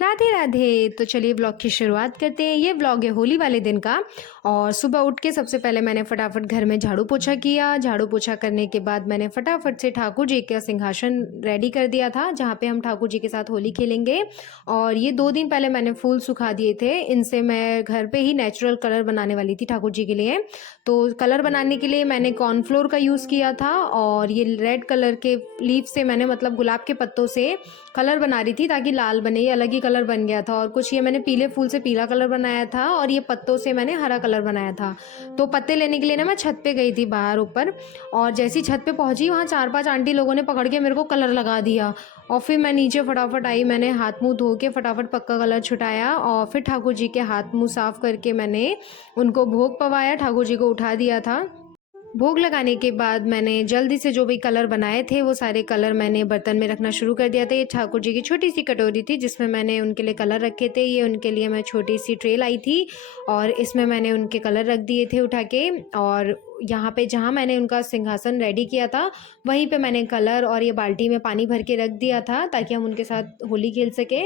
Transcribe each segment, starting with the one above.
राधे राधे। तो चलिए ब्लॉग की शुरुआत करते हैं। ये ब्लॉग है होली वाले दिन का। और सुबह उठ के सबसे पहले मैंने फटाफट घर में झाड़ू पोछा किया। झाड़ू पोछा करने के बाद मैंने फटाफट से ठाकुर जी का सिंहासन रेडी कर दिया था, जहाँ पे हम ठाकुर जी के साथ होली खेलेंगे। और ये 2 दिन पहले मैंने फूल सुखा दिए थे। इनसे मैं घर पे ही नेचुरल कलर बनाने वाली थी ठाकुर जी के लिए। तो कलर बनाने के लिए मैंने कॉर्नफ्लोर का यूज़ किया था, और ये रेड कलर के लीफ से मैंने मतलब गुलाब के पत्तों से कलर बना रही थी ताकि लाल बने। ये अलग ही कलर बन गया था। और कुछ ये मैंने पीले फूल से पीला कलर बनाया था, और ये पत्तों से मैंने हरा कलर बनाया था। तो पत्ते लेने के लिए ना मैं छत पे गई थी बाहर ऊपर, और जैसी छत पे पहुंची वहाँ 4-5 आंटी लोगों ने पकड़ के मेरे को कलर लगा दिया। और फिर मैं नीचे फटाफट आई, मैंने हाथ मुंह धो के फटाफट पक्का कलर छुटाया, और फिर ठाकुर जी के हाथ मुंह साफ करके मैंने उनको भोग पवाया, ठाकुर जी को उठा दिया था। भोग लगाने के बाद मैंने जल्दी से जो भी कलर बनाए थे वो सारे कलर मैंने बर्तन में रखना शुरू कर दिया था। ये ठाकुर जी की छोटी सी कटोरी थी जिसमें मैंने उनके लिए कलर रखे थे। ये उनके लिए मैं छोटी सी ट्रे लाई थी, और इसमें मैंने उनके कलर रख दिए थे उठा के। और यहाँ पे जहाँ मैंने उनका सिंहासन रेडी किया था वहीं पे मैंने कलर और ये बाल्टी में पानी भर के रख दिया था ताकि हम उनके साथ होली खेल सके।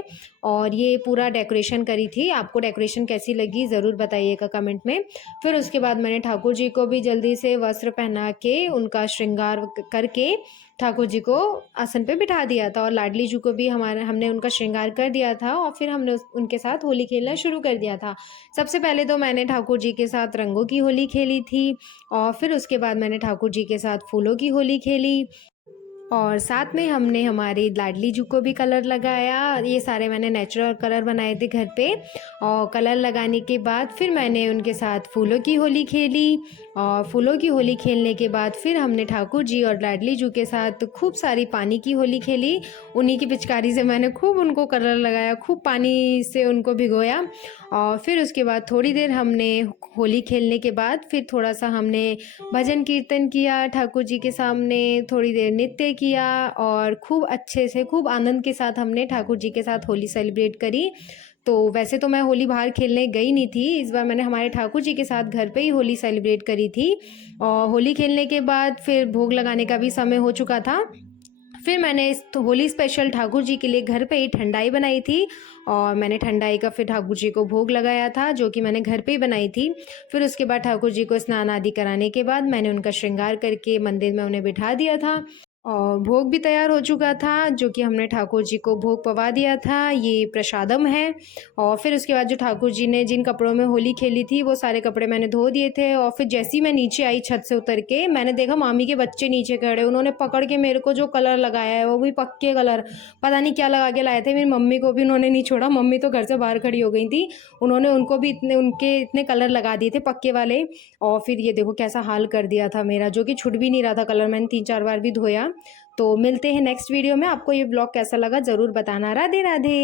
और ये पूरा डेकोरेशन करी थी। आपको डेकोरेशन कैसी लगी ज़रूर बताइएगा कमेंट में। फिर उसके बाद मैंने ठाकुर जी को भी जल्दी से वस्त्र पहना के उनका श्रृंगार करके ठाकुर जी को आसन पे बिठा दिया था। और लाडली जी को भी हमने उनका श्रृंगार कर दिया था, और फिर हमने उनके साथ होली खेलना शुरू कर दिया था। सबसे पहले तो मैंने ठाकुर जी के साथ रंगों की होली खेली थी, और फिर उसके बाद मैंने ठाकुर जी के साथ फूलों की होली खेली, और साथ में हमने हमारी लाडली जू को भी कलर लगाया। ये सारे मैंने नेचुरल कलर बनाए थे घर पे। और कलर लगाने के बाद फिर मैंने उनके साथ फूलों की होली खेली, और फूलों की होली खेलने के बाद फिर हमने ठाकुर जी और लाडली जू के साथ खूब सारी पानी की होली खेली। उन्हीं की पिचकारी से मैंने खूब उनको कलर लगाया, खूब पानी से उनको भिगोया। और फिर उसके बाद थोड़ी देर हमने होली खेलने के बाद फिर थोड़ा सा हमने भजन कीर्तन किया ठाकुर जी के सामने, थोड़ी देर नृत्य किया, और खूब अच्छे से खूब आनंद के साथ हमने ठाकुर जी के साथ होली सेलिब्रेट करी। तो वैसे तो मैं होली बाहर खेलने गई नहीं थी, इस बार मैंने हमारे ठाकुर जी के साथ घर पे ही होली सेलिब्रेट करी थी। और होली खेलने के बाद फिर भोग लगाने का भी समय हो चुका था। फिर मैंने इस होली स्पेशल ठाकुर जी के लिए घर पे ही ठंडाई बनाई थी, और मैंने ठंडाई का फिर ठाकुर जी को भोग लगाया था जो कि मैंने घर पे ही बनाई थी। फिर उसके बाद ठाकुर जी को स्नान आदि कराने के बाद मैंने उनका श्रृंगार करके मंदिर में उन्हें बिठा दिया था। और भोग भी तैयार हो चुका था जो कि हमने ठाकुर जी को भोग पवा दिया था। ये प्रसादम है। और फिर उसके बाद जो ठाकुर जी ने जिन कपड़ों में होली खेली थी वो सारे कपड़े मैंने धो दिए थे। और फिर जैसे ही मैं नीचे आई छत से उतर के मैंने देखा मामी के बच्चे नीचे खड़े, उन्होंने पकड़ के मेरे को जो कलर लगाया है वो भी पक्के कलर, पता नहीं क्या लगा के लाए थे। मेरी मम्मी को भी उन्होंने नहीं छोड़ा, मम्मी तो घर से बाहर खड़ी हो गई थी। उन्होंने उनको भी इतने कलर लगा दिए थे पक्के वाले। और फिर ये देखो कैसा हाल कर दिया था मेरा, जो कि छुट भी नहीं रहा था कलर, मैंने 3-4 बार भी धोया। तो मिलते हैं नेक्स्ट वीडियो में। आपको ये ब्लॉग कैसा लगा ज़रूर बताना। राधे राधे।